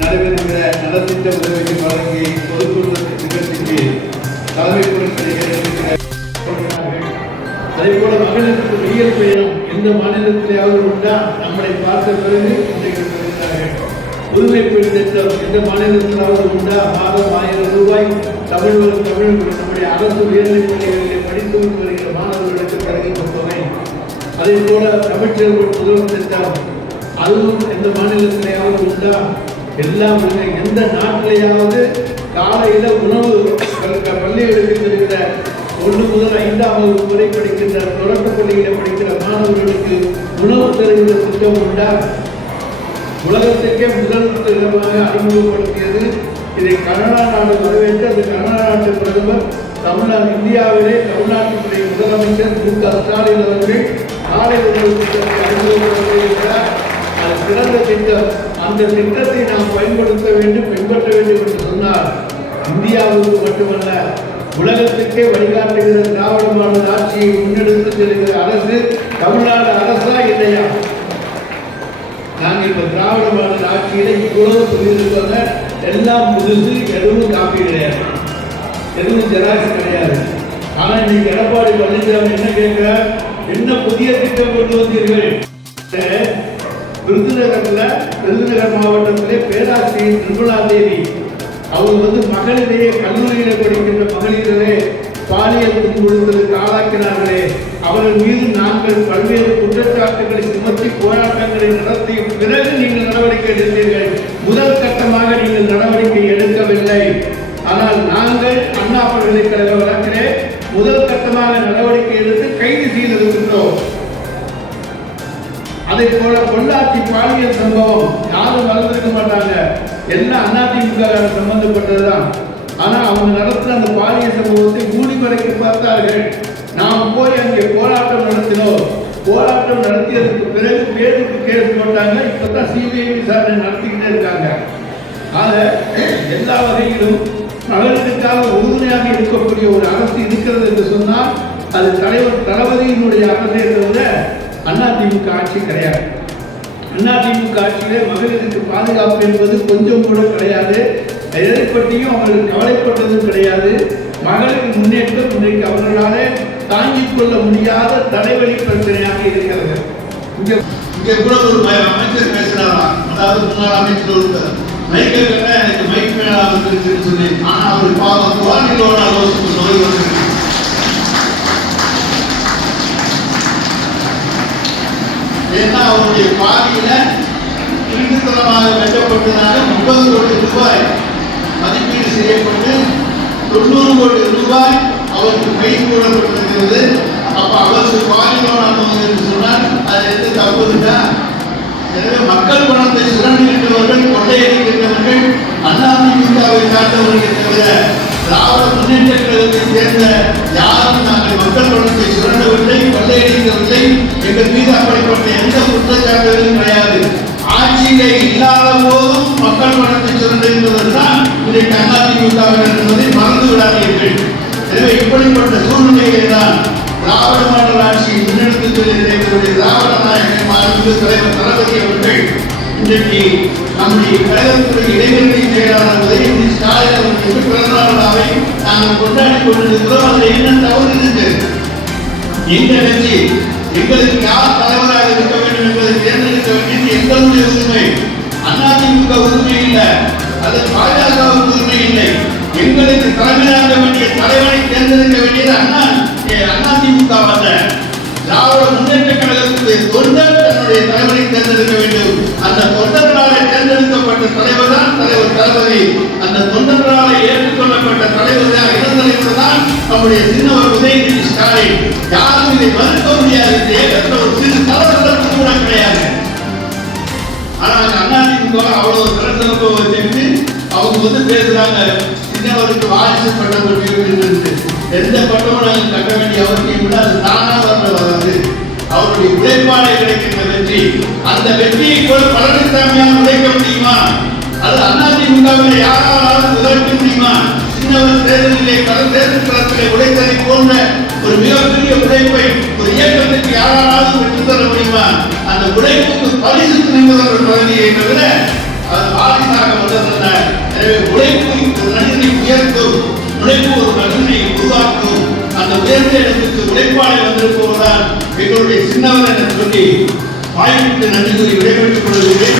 நடைபெறுகிற நலத்திட்ட உதவிகள் வழங்கி பொதுக்குழு நிகழ்ச்சிக்கு தலைமை பொறுப்பேற்க அதே போல மகளிருக்கு வெயில் பயணம் எந்த மாநிலத்திலேயாவது உண்டா நம்மளை பார்த்த பிறகு இன்றைக்கு சொல்கிறார்கள். புதுமை பெண் திட்டம் எந்த மாநிலத்திலாவது உண்டா? மாதம் 1000 ரூபாய் தமிழ் நம்முடைய அரசு உயர்நிலைப் பள்ளிகளிலே படித்து வருகிற மாணவர்களுக்கு தருகின்ற தொகை. அதே போல தமிழ்ச்செல்வன் முதல்வர் திட்டம் அதுவும் எந்த மாநிலத்திலேயாவது உண்டா? எல்லாம் எந்த நாட்டிலேயாவது காலையில உணவு பள்ளிகளுக்கு செல்கிற 1 முதல் 5ஆம் வகுப்பு வரை படிக்கின்ற தொடக்க பள்ளியில படிக்கிற மாணவர்களுக்கு உணவு தருகிற திட்டம் உண்டா? உலகத்துக்கே முதல் திட்டமாக அறிமுகப்படுத்தியது. இதை கனடா நாடு வரவேற்று அந்த கனடா நாட்டு பிரதமர் இந்தியாவிலே தமிழ்நாட்டினுடைய முதலமைச்சர் மு.க. ஸ்டாலின் அவர்கள் காலை உணவு திட்டத்தை அறிமுகப்படுத்தியிருக்கிறார். அது சிறந்த திட்டம். அந்த திட்டத்தை நாம் பயன்படுத்த வேண்டும், பின்பற்ற வேண்டும் என்று சொன்னால் இந்தியாவுக்கு மட்டுமல்ல உலகத்துக்கே வழிகாட்டுகிற திராவிட மாடல் ஆட்சியை முன்னெடுத்து செல்கிற அரசு தமிழ்நாடு அரசா இல்லையா? நாங்கள் இப்ப திராவிட மாடல் ஆட்சியில இவ்வளவு சொல்லியிருக்கோங்க. எல்லாம் புதுசு, எதுவும் காப்பி கிடையாது, எதுவும் ஜெராக்ஸ் கிடையாது. ஆனா இன்னைக்கு எடப்பாடி பழனிசாமி என்ன கேட்கிறார்? என்ன புதிய திட்டம் கொண்டு வந்தீர்கள்? விருதுநகர் மாவட்டத்திலே பேராசிரியர் நிர்மலா தேவி அவங்க மகளிரையே கல்லூரியில படிக்கின்ற மகளிரே பாலியல் துன்புறுத்தலுக்கு ஆளாக்கினார்களே, அவர்கள் மீது நாங்கள் பல்வேறு குற்றச்சாட்டுகளை சுமத்தி போராட்டங்களை நடத்திய பிறகு நீங்கள் நடவடிக்கை எடுத்தீர்கள். முதல் கட்டமாக நீங்கள் நடவடிக்கை எடுக்கவில்லை. ஆனால் நாங்கள் அண்ணா பல்கலைக்கழக வழக்கிலே முதல் கட்டமாக நடவடிக்கை எடுத்து கைது செய்திருக்கின்றோம். அதே போல பொள்ளாச்சி பாலியல் சம்பவம் யாரும் மறந்திருக்க மாட்டாங்க, எல்லாம் அதிமுக சம்பந்தப்பட்டதுதான். ஆனா அவங்க நடத்தின அந்த பாலியல் சம்பவத்தை மூடி மறைக்க பார்த்தார்கள். நாம் போய் அங்கே போராட்டம் நடத்தினோம். போராட்டம் நடத்தியதற்கு பிறகு பேருக்கு கேஸ் போட்டாங்க. இப்பதான் சிபிஐ விசாரணை நடத்திக்கிட்டே இருக்காங்க. ஆக எல்லா வகையிலும் மகளிருக்காக உறுதுணையாக இருக்கக்கூடிய ஒரு அரசு இருக்கிறது என்று சொன்னால் அது தலைவர் தளபதியினுடைய அரசை தவிர அதிமுக ஆட்சி கிடையாது. அதிமுக ஆட்சியிலே மகளிருக்கு பாதுகாப்பு என்பது கொஞ்சம் கூட கிடையாது. எதை பற்றியும் அவர்கள் கவலைப்பட்டதும் கிடையாது. மகளிர் முன்னேற்றம் இன்றைக்கு அவர்களாலே தாங்கிக் கொள்ள முடியாத தலைவலி பிரச்சனையாக இருக்கிறது. இங்க கூட ஒரு அமைச்சர் பேசுறாரா, அதாவது முன்னாள் அமைச்சர் ஒருத்தர் மைக்கேல் கட்ட எனக்கு மைக் மேலா வந்துருச்சுன்னு சொல்லி, ஆனா அவர் பாவம் குவாலிலோட ஆலோசனை நோய் வந்து ஏன்னா அவருடைய பாதியில திருட்டுத்தனமாக வெட்டப்பட்டதாக 30 கோடி ரூபாய் மதிப்பீடு செய்யப்பட்டு 90 கோடி ரூபாய் அவருக்கு கை கூடப்பட்டிருக்கிறது. அப்ப அவருக்கு பாலினோட என்று சொன்னால் அது எது தப்புதுட்டா? எனவே மக்கள் பணத்தை சுரண்டுகின்றவர்கள், கொள்ளையடிக்கின்றவர்கள் அதிமுகவை சார்ந்தவர்கள் தவிர திராவிட முன்னேற்ற கழகத்தை சேர்ந்த யாரும் நாங்கள் மக்கள் பணத்தை சுரண்டவில்லை, கொள்ளையடிக்கவில்லை. எங்கள் மீது அப்படிப்பட்ட எந்த குற்றச்சாட்டுகளும் கிடையாது. ஆட்சியிலே இல்லாத போதும் மக்கள் பணத்தை சுரண்டுகின்றதுதான் இன்றைக்கு அதிமுக என்பதை மறந்து விடாதீர்கள். எனவே இப்படிப்பட்ட சூழ்நிலையை தான் திராவிட மாடல் ஆட்சியை முன்னெடுத்து செல்கிற திராவிட நாயகன் மாண்புமிகு தலைவர் தளபதி அவர்கள் இன்றைக்கு நம்முடைய கழகத்துடைய இளைஞரணி செயலாளர் உதயநிதி ஸ்டாலின் அவர்களுக்கு பிறந்தநாள் விழாவை நாங்கள் கொண்டாடி கொண்டிருக்கிறோம். அதில் என்ன தவறு இருக்கு? எங்க கட்சி எங்களுக்கு யார் தலைவராக இருக்க வேண்டும் என்பதை தேர்ந்தெடுக்க வேண்டியது எங்களுடைய உரிமை. அதிமுக உரிமை இல்லை, அது பாஜகவுக்கு உரிமை இல்லை. எங்களுக்கு தலைமையாக வேண்டிய தலைவரை தேர்ந்தெடுக்க வேண்டியது அதிமுக அல்ல, திராவிட முன்னேற்ற கழகத்துடைய தொண்டர் தன்னுடைய தலைவரை தேர்ந்தெடுக்க வேண்டும். அந்த தொண்டர்களால் தேர்ந்தெடுக்கப்பட்ட தலைவர் தான் தலைவர் தளபதி. அந்த தொண்டர்களால் ஏற்றுக்கொள்ளப்பட்ட தலைவர் தான் இளந்தலைவர் தான் நம்முடைய சின்னவர் உதயநிதி ஸ்டாலின். யாரும் இதை மறுக்க முடியாது. இந்த இயக்கத்தில் ஒரு சிறு தலைவர்களுக்கு கூட கிடையாது. ஆனால் அதிமுக அவ்வளவு சிறப்பு வச்சுட்டு அவங்க பேசுறாங்க, சின்னவருக்கு வாரிசு பட்டம் கொண்டிருக்கிறது. எந்த பட்டமும் நாங்கள் கட்ட வேண்டிய அவசியம் இல்லை, அது தானாக வராது. அவருடைய உழைப்பாளை கிடைக்கின்ற வெற்றி, அந்த வெற்றியை கூட பழனிசாமியால் உழைக்க முடியுமா? அது அதிமுகவில் யாராலும் உழைக்க முடியுமா? சின்னவர் தேர்தலிலே தேர்தல் களத்திலே உழைத்ததை போன்ற ஒரு மிகப்பெரிய உழைப்பை ஒரு இயக்கத்திற்கு யாராலும் பெற்றுத் தர முடியுமா? அந்த உழைப்புக்கு பரிசு நின்றவர்கள் பகுதியை தவிர அது வாரிசாக வந்ததல்ல. எனவே உழைப்பு இந்த மனிதனை உயர்த்தும், உழைப்பு ஒரு மனிதனை உருவாக்கும். அந்த உயர்ந்த இடத்துக்கு உழைப்பாளை வந்திருப்பவர்தான் எங்களுடைய சின்னவர் என சொல்லி வாய்ப்புக்கு நன்றி கூறி விடைபெற்றுக் கொள்கிறேன்.